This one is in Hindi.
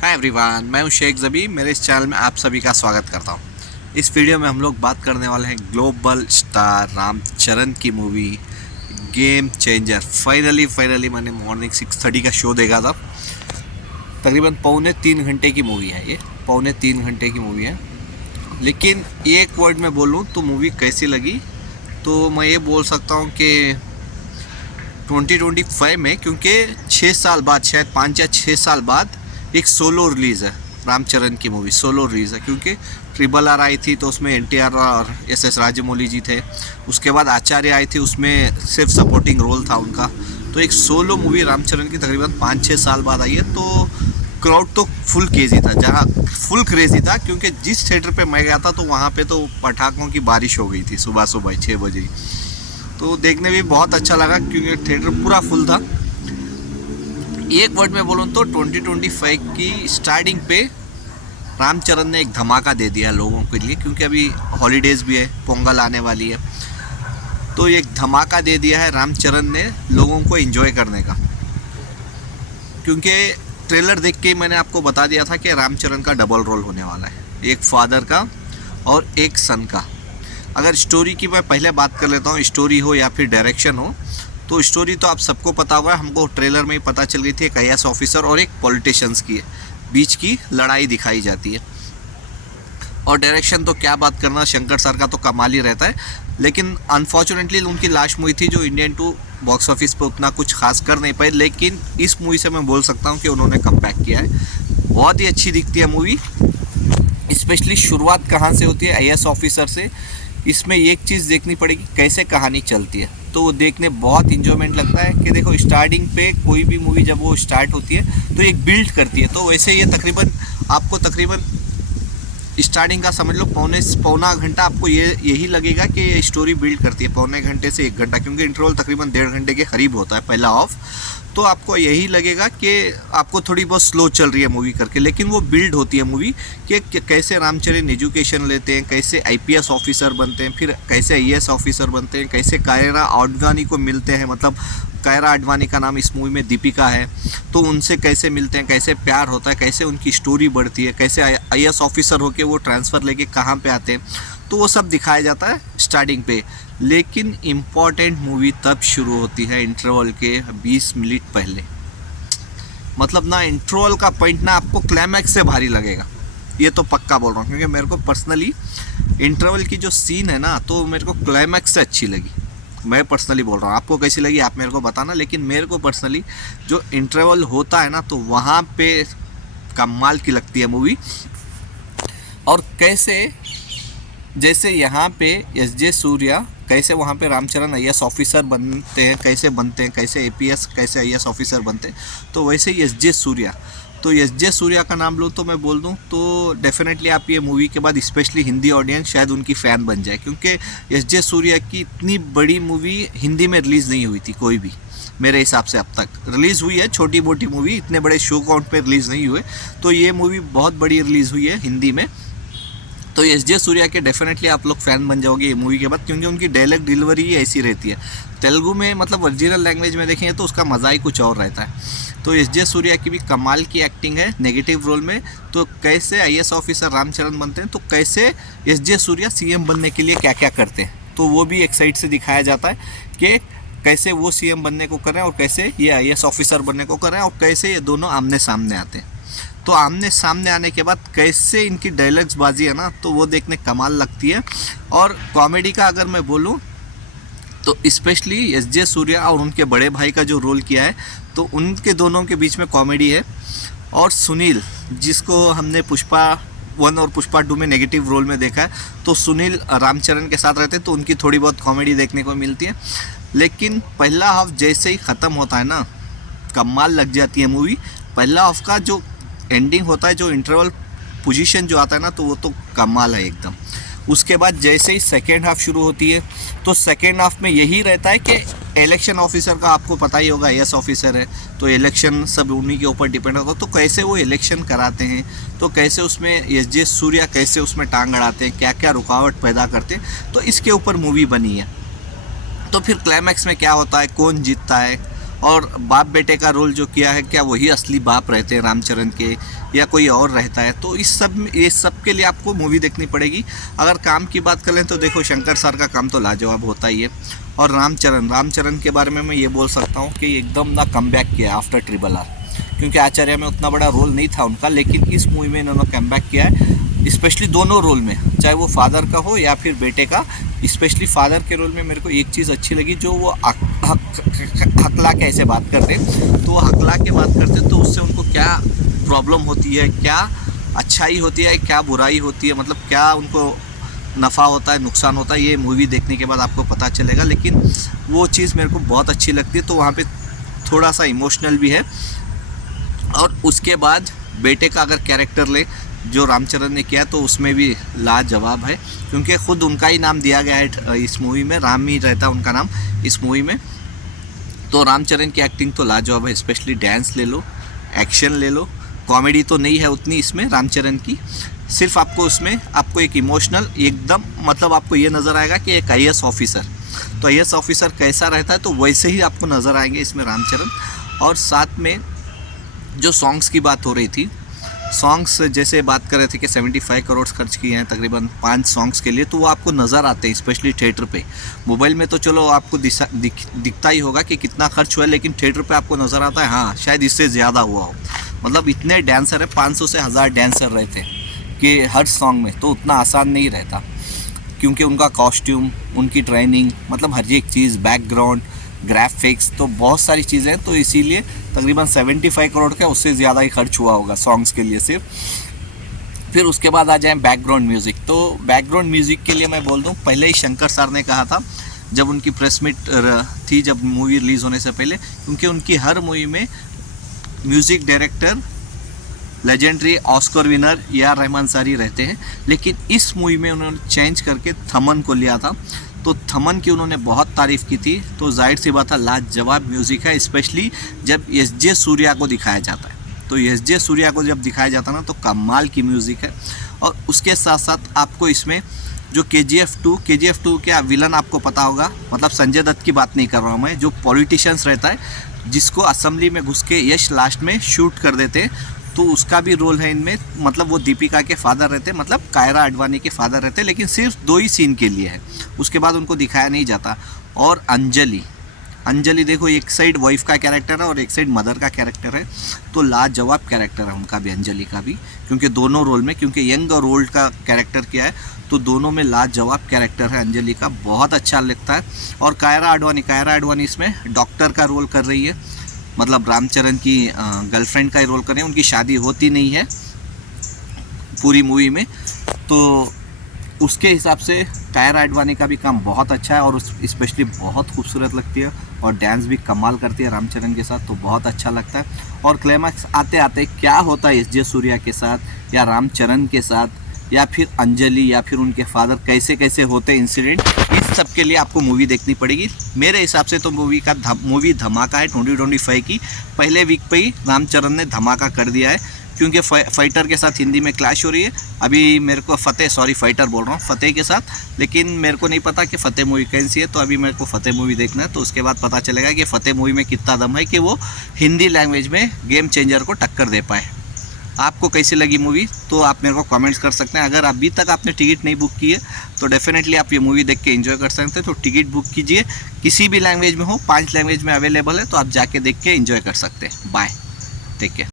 हाय एवरीवन, मैं हूं शेख ज़बी। मेरे इस चैनल में आप सभी का स्वागत करता हूं। इस वीडियो में हम लोग बात करने वाले हैं ग्लोबल स्टार रामचरण की मूवी गेम चेंजर। फाइनली मैंने मॉर्निंग 6:30 का शो देखा था। तकरीबन पौने 3 घंटे की मूवी है ये, पौने 3 घंटे की मूवी है। लेकिन एक वर्ड में बोलूँ तो मूवी कैसी लगी, तो मैं ये बोल सकता हूँ कि 2025 में, क्योंकि 6 साल बाद, शायद 5 या 6 साल बाद एक सोलो रिलीज़ है। रामचरण की मूवी सोलो रिलीज़ है, क्योंकि RRR आई थी तो उसमें NTR और SS राजमौली जी थे। उसके बाद आचार्य आई थी, उसमें सिर्फ सपोर्टिंग रोल था उनका। तो एक सोलो मूवी रामचरण की तकरीबन 5-6 साल बाद आई है। तो क्राउड तो फुल क्रेजी था, जहाँ फुल क्रेजी था, क्योंकि जिस थिएटर पे मैं गया था तो वहाँ पे तो पटाखों की बारिश हो गई थी सुबह 6 बजे। तो देखने में बहुत अच्छा लगा, क्योंकि थिएटर पूरा फुल था। एक वर्ड में बोलूँ तो 2025 की स्टार्टिंग पे रामचरण ने एक धमाका दे दिया लोगों के लिए, क्योंकि अभी हॉलीडेज़ भी है, पोंगल आने वाली है। तो एक धमाका दे दिया है रामचरण ने लोगों को एंजॉय करने का। क्योंकि ट्रेलर देख के ही मैंने आपको बता दिया था कि रामचरण का डबल रोल होने वाला है, एक फादर का और एक सन का। अगर स्टोरी की मैं पहले बात कर लेता हूँ, स्टोरी हो या फिर डायरेक्शन हो, तो स्टोरी तो आप सबको पता होगा, हमको ट्रेलर में ही पता चल गई थी। एक IAS ऑफिसर और एक पॉलिटिशियंस की बीच की लड़ाई दिखाई जाती है। और डायरेक्शन तो क्या बात करना, शंकर सर का तो कमाल ही रहता है। लेकिन अनफॉर्चुनेटली उनकी लास्ट मूवी थी जो इंडियन 2 बॉक्स ऑफिस पे उतना कुछ खास कर नहीं पाए। लेकिन इस मूवी से मैं बोल सकता हूँ कि उन्होंने कमबैक किया है। बहुत ही अच्छी दिखती है मूवी। स्पेशली शुरुआत कहाँ से होती है, IAS ऑफिसर से। इसमें एक चीज़ देखनी पड़ेगी, कैसे कहानी चलती है, तो वो देखने बहुत इंजॉयमेंट लगता है। कि देखो, स्टार्टिंग पे कोई भी मूवी जब वो स्टार्ट होती है तो एक बिल्ड करती है, तो वैसे ये आपको तकरीबन स्टार्टिंग का समझ लो पौना घंटा आपको यही लगेगा कि ये स्टोरी बिल्ड करती है। पौने घंटे से 1 घंटा, क्योंकि इंटरवल तकरीबन 1.5 घंटे के करीब होता है पहला ऑफ। तो आपको यही लगेगा कि आपको थोड़ी बहुत स्लो चल रही है मूवी करके, लेकिन वो बिल्ड होती है मूवी कि कैसे रामचरण एजुकेशन लेते हैं, कैसे IPS ऑफिसर बनते हैं, फिर कैसे IAS ऑफिसर बनते हैं, कैसे कायरा आडवाणी को मिलते हैं। मतलब कायरा आडवाणी का नाम इस मूवी में दीपिका है, तो उनसे कैसे मिलते हैं, कैसे प्यार होता है, कैसे उनकी स्टोरी बढ़ती है, कैसे IAS ऑफिसर होकर वो ट्रांसफ़र लेके कहाँ पे आते हैं। तो वो सब दिखाया जाता है स्टार्टिंग पे। लेकिन इम्पॉर्टेंट मूवी तब शुरू होती है इंटरवल के 20 मिनट पहले। मतलब ना, इंटरवल का पॉइंट ना आपको क्लाइमैक्स से भारी लगेगा, ये तो पक्का बोल रहा हूँ। क्योंकि मेरे को पर्सनली इंटरवल की जो सीन है ना, तो मेरे को क्लाइमैक्स से अच्छी लगी। मैं पर्सनली बोल रहा हूँ, आपको कैसी लगी आप मेरे को बताना। लेकिन मेरे को पर्सनली जो इंटरवल होता है ना, तो वहाँ पे कमाल की लगती है मूवी। और कैसे, जैसे यहाँ पे SJ सूर्या कैसे वहाँ पे रामचरण IAS ऑफिसर बनते हैं, कैसे APS, कैसे IAS ऑफिसर बनते हैं, तो वैसे ही SJ सूर्या। तो SJ सूर्या का नाम लूँ तो मैं बोल दूँ तो डेफिनेटली आप ये मूवी के बाद स्पेशली हिंदी ऑडियंस शायद उनकी फ़ैन बन जाए। क्योंकि SJ सूर्या की इतनी बड़ी मूवी हिंदी में रिलीज़ नहीं हुई थी कोई भी, मेरे हिसाब से। अब तक रिलीज़ हुई है छोटी मोटी मूवी, इतने बड़े शो काउंट पे रिलीज़ नहीं हुए। तो ये मूवी बहुत बड़ी रिलीज़ हुई है हिंदी में। तो SJ सूर्या के डेफिनेटली आप लोग फ़ैन बन जाओगे ये मूवी के बाद, क्योंकि उनकी डायलॉग डिलीवरी ही ऐसी रहती है। तेलुगु में, मतलब ओरिजिनल लैंग्वेज में देखेंगे तो उसका मज़ा ही कुछ और रहता है। तो SJ सूर्या की भी कमाल की एक्टिंग है नेगेटिव रोल में। तो कैसे IAS ऑफिसर रामचरण बनते हैं, तो कैसे SJ सूर्या CM बनने के लिए क्या क्या करते हैं, तो वो भी एक साइड से दिखाया जाता है कि कैसे वो CM बनने को कर रहे हैं और कैसे ये IAS ऑफिसर बनने को कर रहे हैं, और कैसे ये दोनों आमने सामने आते हैं। तो आमने सामने आने के बाद कैसे इनकी डायलॉग्स बाजी है ना, तो वो देखने कमाल लगती है। और कॉमेडी का अगर मैं बोलूँ तो स्पेशली SJ सूर्या और उनके बड़े भाई का जो रोल किया है, तो उनके दोनों के बीच में कॉमेडी है। और सुनील, जिसको हमने पुष्पा 1 और पुष्पा 2 में नेगेटिव रोल में देखा है, तो सुनील रामचरण के साथ रहते हैं, तो उनकी थोड़ी बहुत कॉमेडी देखने को मिलती है। लेकिन पहला हाफ जैसे ही ख़त्म होता है ना, कमाल लग जाती है मूवी। पहला हाफ का जो एंडिंग होता है, जो इंटरवल पोजीशन जो आता है ना, तो वो तो कमाल है एकदम। उसके बाद जैसे ही सेकेंड हाफ शुरू होती है, तो सेकेंड हाफ में यही रहता है कि इलेक्शन ऑफिसर का आपको पता ही होगा, IAS ऑफिसर है तो इलेक्शन सब उन्हीं के ऊपर डिपेंड होता है। तो कैसे वो इलेक्शन कराते हैं, तो कैसे उसमें SJ सूर्या कैसे उसमें टांग अड़ाते हैं, क्या क्या रुकावट पैदा करते हैं, तो इसके ऊपर मूवी बनी है। तो फिर क्लाइमैक्स में क्या होता है, कौन जीतता है, और बाप बेटे का रोल जो किया है, क्या वही असली बाप रहते हैं रामचरण के या कोई और रहता है? तो ये सब के लिए आपको मूवी देखनी पड़ेगी। अगर काम की बात करें तो देखो शंकर सर का काम तो लाजवाब होता ही है। और रामचरण के बारे में मैं ये बोल सकता हूँ कि एकदम ना कमबैक किया आफ्टर RRR, क्योंकि आचार्य में उतना बड़ा रोल नहीं था उनका, लेकिन इस मूवी में इन्होंने कमबैक किया है, स्पेशली दोनों रोल में, चाहे वो फादर का हो या फिर बेटे का। स्पेशली फादर के रोल में मेरे को एक चीज़ अच्छी लगी, जो वो हकला के ऐसे बात करते, तो वो हकला के बात करते तो उससे उनको क्या प्रॉब्लम होती है, क्या अच्छाई होती है, क्या बुराई होती है, मतलब क्या उनको नफ़ा होता है, नुकसान होता है, ये मूवी देखने के बाद आपको पता चलेगा। लेकिन वो चीज़ मेरे को बहुत अच्छी लगती है, तो वहाँ पे थोड़ा सा इमोशनल भी है। और उसके बाद बेटे का अगर कैरेक्टर ले जो रामचरण ने किया, तो उसमें भी लाजवाब है, क्योंकि ख़ुद उनका ही नाम दिया गया है इस मूवी में, राम ही रहता है उनका नाम इस मूवी में। तो रामचरण की एक्टिंग तो लाजवाब है, स्पेशली डांस ले लो, एक्शन ले लो, कॉमेडी तो नहीं है उतनी इसमें रामचरण की, सिर्फ आपको उसमें आपको एक इमोशनल एकदम, मतलब आपको ये नज़र आएगा कि एक IAS ऑफिसर, तो IAS ऑफिसर कैसा रहता है तो वैसे ही आपको नज़र आएंगे इसमें रामचरण। और साथ में जो सॉन्ग्स की बात हो रही थी, सॉन्ग्स जैसे बात कर रहे थे कि 75 करोड़ खर्च किए हैं तकरीबन 5 सॉन्ग्स के लिए, तो वो आपको नज़र आते हैं स्पेशली थिएटर पे। मोबाइल में तो चलो आपको दिखता ही होगा कि कितना खर्च हुआ है, लेकिन थिएटर पे आपको नज़र आता है हाँ शायद इससे ज़्यादा हुआ हो। मतलब इतने डांसर है, 500 से 1000 डांसर रहते हैं कि हर सॉन्ग में, तो उतना आसान नहीं रहता, क्योंकि उनका कॉस्ट्यूम, उनकी ट्रेनिंग, मतलब हर एक चीज़, बैकग्राउंड, ग्राफिक्स, तो बहुत सारी चीज़ें हैं, तो इसीलिए तकरीबन 75 करोड़ का उससे ज़्यादा ही खर्च हुआ होगा सॉन्ग्स के लिए सिर्फ। फिर उसके बाद आ जाए बैकग्राउंड म्यूज़िक, तो बैकग्राउंड म्यूज़िक के लिए मैं बोल दूँ, पहले ही शंकर सर ने कहा था जब उनकी प्रेस मीट थी, जब मूवी रिलीज़ होने से पहले, क्योंकि उनकी हर मूवी में music director legendary Oscar winner AR Rahman sir ही रहते हैं, लेकिन इस मूवी में उन्होंने चेंज करके थमन को लिया था, तो थमन की उन्होंने बहुत तारीफ़ की थी। तो जाहिर सी बात है लाजवाब म्यूज़िक है, स्पेशली जब SJ सूर्या को दिखाया जाता है, तो SJ सूर्या को जब दिखाया जाता है ना, तो कमाल की म्यूज़िक है। और उसके साथ साथ आपको इसमें जो KGF 2 क्या विलन आपको पता होगा, मतलब संजय दत्त की बात नहीं कर रहा हूँ मैं, जो पॉलिटिशियंस रहता है जिसको असेंबली में घुस के यश लास्ट में शूट कर देते हैं, तो उसका भी रोल है इनमें। मतलब वो दीपिका के फादर रहते हैं, मतलब कायरा आडवाणी के फादर रहते हैं, लेकिन सिर्फ 2 ही सीन के लिए है, उसके बाद उनको दिखाया नहीं जाता। और अंजलि देखो, एक साइड वाइफ का कैरेक्टर है और एक साइड मदर का कैरेक्टर है, तो लाजवाब कैरेक्टर है उनका भी, अंजलि का भी, क्योंकि दोनों रोल में, क्योंकि यंग और ओल्ड का कैरेक्टर किया है, तो दोनों में लाजवाब कैरेक्टर है अंजलि का, बहुत अच्छा लगता है। और कायरा आडवाणी इसमें डॉक्टर का रोल कर रही है, मतलब रामचरण की गर्लफ्रेंड का ही रोल कर रहे हैं, उनकी शादी होती नहीं है पूरी मूवी में, तो उसके हिसाब से कायरा आडवाणी का भी काम बहुत अच्छा है, और स्पेशली बहुत खूबसूरत लगती है, और डांस भी कमाल करती है रामचरण के साथ, तो बहुत अच्छा लगता है। और क्लाइमैक्स आते आते क्या होता है SJ सूर्या के साथ या रामचरण के साथ या फिर अंजलि या फिर उनके फादर, कैसे कैसे होते इंसिडेंट, इस सब के लिए आपको मूवी देखनी पड़ेगी। मेरे हिसाब से तो मूवी धमाका है 2025 की। पहले वीक पे ही रामचरण ने धमाका कर दिया है, क्योंकि फाइटर के साथ हिंदी में क्लैश हो रही है अभी। मेरे को फाइटर बोल रहा हूँ, फतेह के साथ, लेकिन मेरे को नहीं पता कि फतेह मूवी कैसी है, तो अभी मेरे को फतेह मूवी देखना है, तो उसके बाद पता चलेगा कि फतेह मूवी में कितना दम है कि वो हिंदी लैंग्वेज में गेम चेंजर को टक्कर दे पाए। आपको कैसी लगी मूवी, तो आप मेरे को कमेंट्स कर सकते हैं। अगर अभी तक आपने टिकट नहीं बुक की है तो डेफिनेटली आप ये मूवी देख के एंजॉय कर सकते हैं, तो टिकट बुक कीजिए, किसी भी लैंग्वेज में हो, 5 लैंग्वेज में अवेलेबल है, तो आप जाके देख के एंजॉय कर सकते हैं। Bye, take care.